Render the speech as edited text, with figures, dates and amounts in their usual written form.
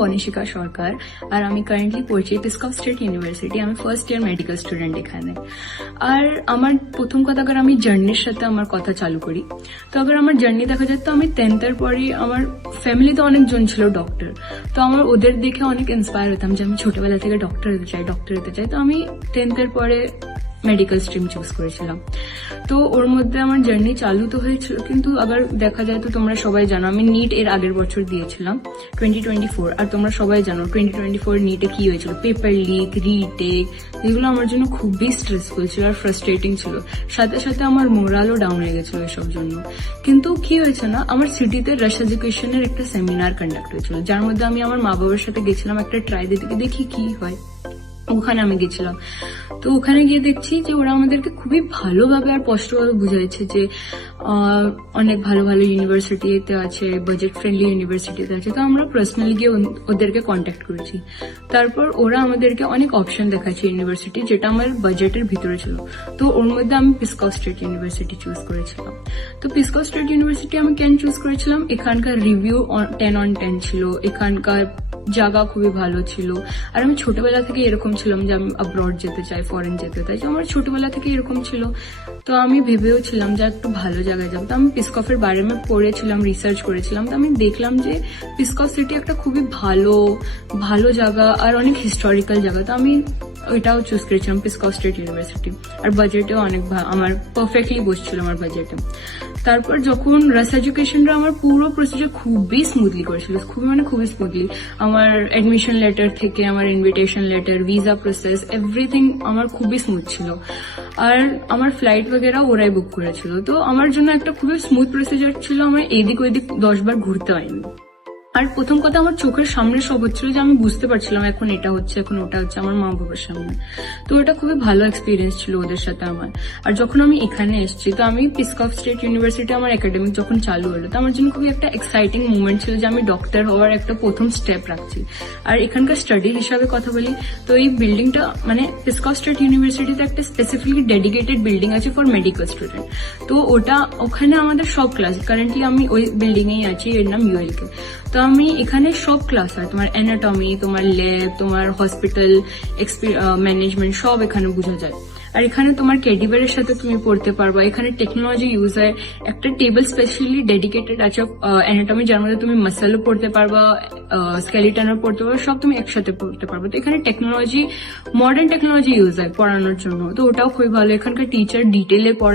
বনিশিকা সরকার আর আমি কারেন্টলি পড়ছি পিসকভ state university. আমি ফার্স্ট ইয়ার মেডিকেল স্টুডেন্ট এখানে। আর আমার প্রথম কথা আগে আমি জার্নির সাথে আমার কথা চালু করি। তো আগে আমার জার্নি দেখা যায়, তো আমি 10th-এর পরে আমার ফ্যামিলিতে অনেকজন ছিল ডক্টর, তো আমার ওদের দেখে অনেক ইন্সপায়ার হতাম যে আমি ছোটবেলা থেকে ডক্টর হতে চাই। তো আমি 10th-এর পরে মেডিকেল স্ট্রিম চুজ করেছিলাম। তো ওর মধ্যে আমার জার্নি চালু তো হয়েছিল, কিন্তু আবার দেখা যায় তো তোমরা সবাই জানো আমি নিট এর আগের বছর দিয়েছিলাম 2024। আর তোমরা সবাই জানো 2024 নিটে কি হয়েছিল, পেপার লিক, রিটেক, এগুলো আমার জন্য খুবই স্ট্রেসফুল ছিল আর ফ্রাস্ট্রেটিং ছিল। সাথে সাথে আমার মোরালও ডাউন হয়ে গেছিল এসব জন্য। কিন্তু কি হয়েছে না, আমার সিটিতে রাশ এডুকেশনের একটা সেমিনার কন্ডাক্ট হয়েছিল, যার মধ্যে আমি আমার মা বাবার সাথে গেছিলাম একটা ট্রাই দিতে, দেখি কি হয়। ওখানে আমি গেছিলাম। তো ওখানে গিয়ে দেখছি যে ওরা আমাদেরকে খুবই ভালোভাবে আর স্পষ্টভাবে বুঝাইছে যে অনেক ভালো ভালো ইউনিভার্সিটিতে আছে, বাজেট ফ্রেন্ডলি ইউনিভার্সিটিতে আছে। তো আমরা পার্সোনালি গিয়ে ওদেরকে কন্ট্যাক্ট করেছি। তারপর ওরা আমাদেরকে অনেক অপশন দেখাচ্ছে ইউনিভার্সিটি, যেটা আমার বাজেটের ভিতরে ছিল। তো ওর মধ্যে আমি পিসকভ স্টেট ইউনিভার্সিটি চুজ করেছিলাম। তো পিসকভ স্টেট ইউনিভার্সিটি আমি কেন চুজ করেছিলাম, এখানকার রিভিউ 10/10 ছিল, এখানকার জায়গা খুবই ভালো ছিল। আর আমি ছোটবেলা থেকে এরকম ছিলাম যে আমি অ্যাব্রড যেতে চাই, ফরেন যেতে চাই, আমার ছোটবেলা থেকে এরকম ছিল। তো আমি ভেবেও ছিলাম যে একটু ভালো জায়গায় যাবো। তো আমি পিসকফের বারে পড়েছিলাম, রিসার্চ করেছিলাম। তো আমি দেখলাম যে পিসকফ সিটি একটা খুবই ভালো জায়গা আর অনেক হিস্টোরিক্যাল জায়গা। তো আমি ওইটাও চুজ করেছিলাম পিসকফ স্টেট ইউনিভার্সিটি। আর বাজেটেও অনেক আমার পারফেক্টলি বসছিল আমার বাজেটে। তারপর যখন রাশ এডুকেশনরা আমার পুরো প্রসিজার খুবই স্মুথলি করেছিল, খুবই স্মুথলি। আমার অ্যাডমিশন লেটার থেকে আমার invitation letter, visa process, everything আমার খুবই স্মুথ ছিল। আর আমার ফ্লাইট বগেরা ওরাই বুক করেছিল। তো আমার জন্য একটা খুবই স্মুথ প্রসিজার ছিল, আমার এদিক ওইদিক 10 বার ঘুরতে হয়নি। আর প্রথম কথা আমার চোখের সামনে সব হচ্ছিল, যে আমি বুঝতে পারছিলাম এখন এটা হচ্ছে, এখন ওটা হচ্ছে আমার মা বাবার সামনে। তো এটা খুবই ভালো এক্সপিরিয়েন্স ছিল ওদের সাথে আমার। আর যখন আমি এখানে এসেছি, তো আমি পিসকভ স্টেট ইউনিভার্সিটি আমার একাডেমিক যখন চালু হলো, তো আমার জন্য খুবই একটা এক্সাইটিং মুভমেন্ট ছিল যে আমি ডক্টর হওয়ার একটা প্রথম স্টেপ রাখছি। আর এখানকার স্টাডি হিসাবে কথা বলি, তো এই বিল্ডিংটা মানে পিসকভ স্টেট ইউনিভার্সিটিতে একটা স্পেসিফিকলি ডেডিকেটেড বিল্ডিং আছে ফর মেডিকেল স্টুডেন্ট। তো ওখানে আমাদের সব ক্লাস, কারেন্টলি আমি ওই বিল্ডিং এই আছি, এর নাম ULK। তো আমি এখানে সব ক্লাস হয়, তোমার অ্যানাটমি, তোমার ল্যাব, তোমার হসপিটাল ম্যানেজমেন্ট সব এখানে বোঝা যায়। আর এখানে তোমার ক্যাডিবারের সাথে তুমি পড়তে পারবা। এখানে টেকনোলজি ইউজ হয়, একটা টেবিল স্পেশালি ডেডিকেটেড আছে অ্যানাটমি, যার মধ্যে তুমি মাসেলও পড়তে পারবা, স্কেলিটনও পড়তে পারবা, সব তুমি একসাথে পড়তে পারবা। তো এখানে মডার্ন টেকনোলজি ইউজ হয় পড়ানোর জন্য। তো ওটাও খুবই ভালো। এখানকার টিচার ডিটেলে পড়ায়।